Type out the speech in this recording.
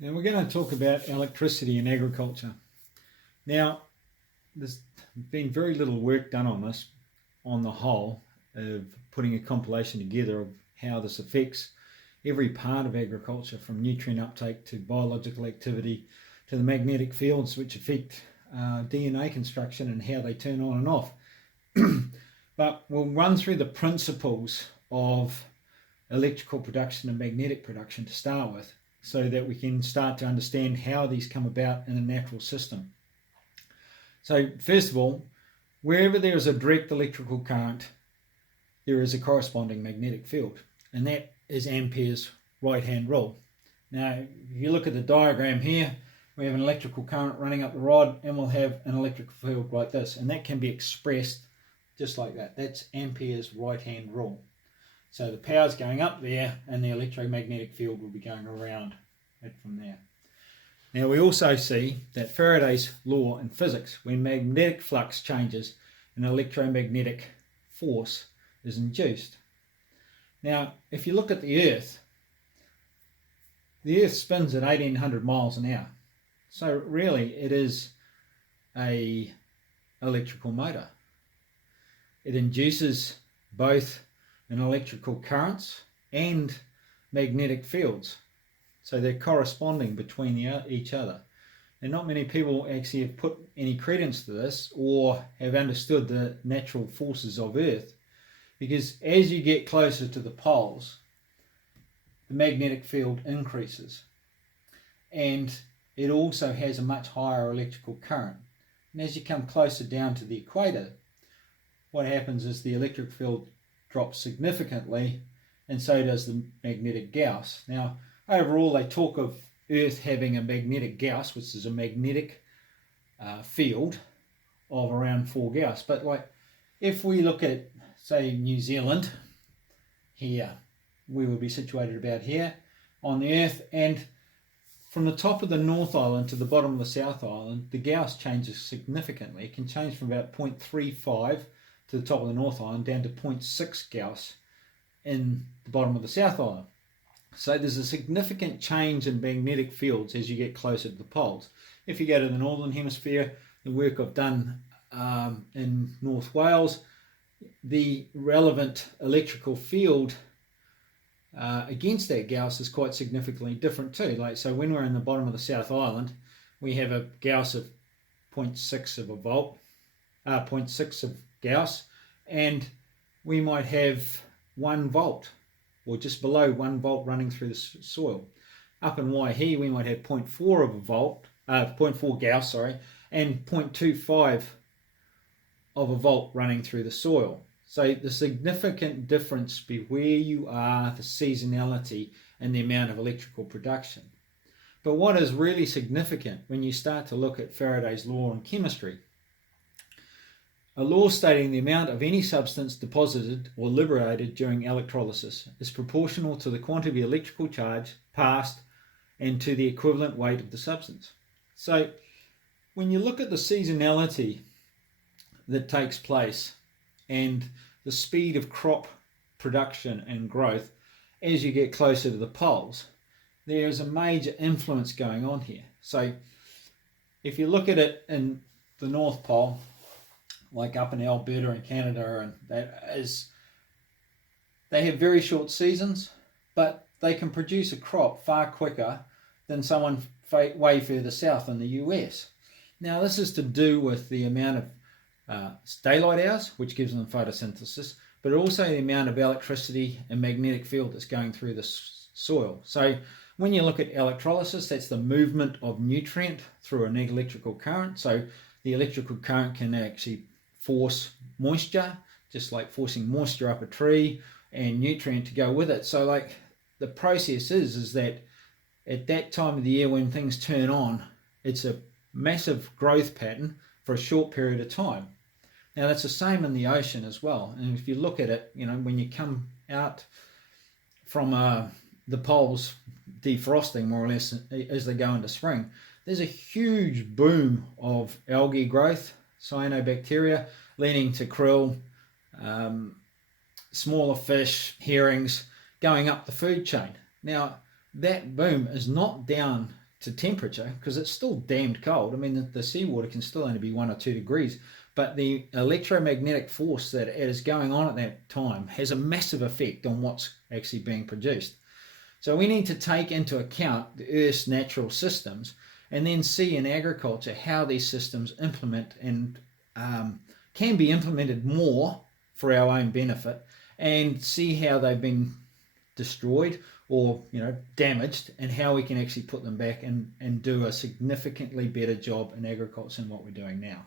Now we're going to talk about electricity in agriculture. Now, there's been very little work done on this on the whole, of putting a compilation together of how this affects every part of agriculture, from nutrient uptake to biological activity to the magnetic fields which affect DNA construction and how they turn on and off. But we'll run through the principles of electrical production and magnetic production to start with, so that we can start to understand how these come about in a natural system. So first of all, wherever there is a direct electrical current, there is a corresponding magnetic field, and that is Ampere's right-hand rule. Now, if you look at the diagram here, we have an electrical current running up the rod, and we'll have an electric field like this, and that can be expressed just like that. That's Ampere's right-hand rule. So the power's going up there, and the electromagnetic field will be going around it from there. Now we also see that Faraday's law in physics, when magnetic flux changes, an electromagnetic force is induced. Now, if you look at the Earth spins at 1800 miles an hour. So really it is a electrical motor. It induces both an electrical currents and magnetic fields. So they're corresponding between each other. And not many people actually have put any credence to this or have understood the natural forces of Earth, because as you get closer to the poles, the magnetic field increases, and it also has a much higher electrical current. And as you come closer down to the equator, what happens is the electric field drops significantly, and so does the magnetic Gauss. Now, overall, they talk of Earth having a magnetic Gauss, which is a magnetic field of around 4 Gauss. But like, if we look at, say, New Zealand here, we would be situated about here on the Earth, and from the top of the North Island to the bottom of the South Island, the Gauss changes significantly. It can change from about 0.35 to the top of the North Island down to 0.6 Gauss in the bottom of the South Island. So there's a significant change in magnetic fields as you get closer to the poles. If you go to the Northern Hemisphere, the work I've done in North Wales, the relevant electrical field against that Gauss is quite significantly different too. Like, so when we're in the bottom of the South Island, we have a Gauss of 0.6 of a volt, 0.6 of Gauss, and we might have 1 volt or just below 1 volt running through the soil. Up in Waihi, we might have 0.4 of a volt, 0.4 Gauss, and 0.25 of a volt running through the soil. So the significant difference be where you are, the seasonality, and the amount of electrical production. But what is really significant when you start to look at Faraday's law in chemistry, a law stating the amount of any substance deposited or liberated during electrolysis is proportional to the quantity of electrical charge passed and to the equivalent weight of the substance. So when you look at the seasonality that takes place and the speed of crop production and growth as you get closer to the poles, there is a major influence going on here. So if you look at it in the North Pole, like up in Alberta and Canada, and they have very short seasons, but they can produce a crop far quicker than someone way further south in the US. Now, this is to do with the amount of daylight hours, which gives them photosynthesis, but also the amount of electricity and magnetic field that's going through the soil. So when you look at electrolysis, that's the movement of nutrient through an electrical current. So the electrical current can actually force moisture, just like forcing moisture up a tree, and nutrient to go with it. So like the process is that at that time of the year when things turn on, it's a massive growth pattern for a short period of time. Now that's the same in the ocean as well. And if you look at it, when you come out from the poles defrosting more or less as they go into spring, there's a huge boom of algae growth, cyanobacteria, leading to krill, smaller fish, herrings, going up the food chain. Now, that boom is not down to temperature, because it's still damned cold. I mean, the seawater can still only be 1 or 2 degrees, but the electromagnetic force that is going on at that time has a massive effect on what's actually being produced. So we need to take into account the Earth's natural systems and then see in agriculture how these systems implement and can be implemented more for our own benefit, and see how they've been destroyed or damaged, and how we can actually put them back and do a significantly better job in agriculture than what we're doing now.